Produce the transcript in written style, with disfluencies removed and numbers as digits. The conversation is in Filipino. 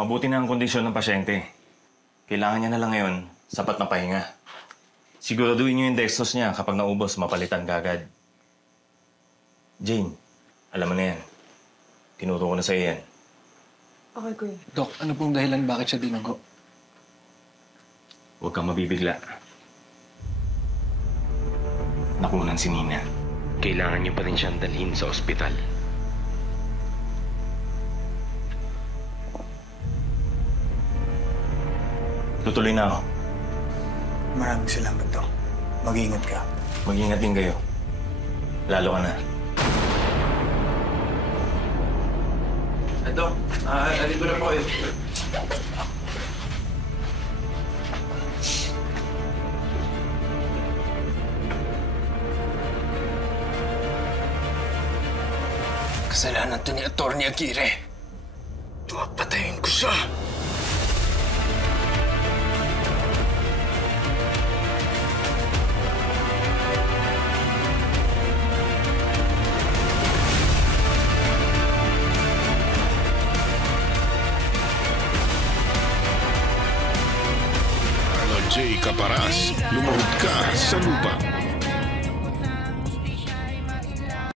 Mabuti na ang kondisyon ng pasyente. Kailangan niya na lang ngayon sapat na pahinga. Siguraduhin niyo yung Dextrose niya kapag naubos, mapalitan kagad. Jane, alam mo na yan. Tinuro ko na sa'yo yan. Okay, kuya. Dok, ano pong dahilan bakit siya dinugo? Huwag kang mabibigla. Nakunan si Nina. Kailangan niyo pa rin siyang dalhin sa ospital. Tutuloy na ako. Maraming salamat, Dok. Mag-iingat ka. Mag-ingat din kayo. Lalo ka na. Dok, alito na po kayo. Kasalanan to ni Atty. Aguirre. Papatayin ko siya! J. Caparas, lumuhod ka sa lupa.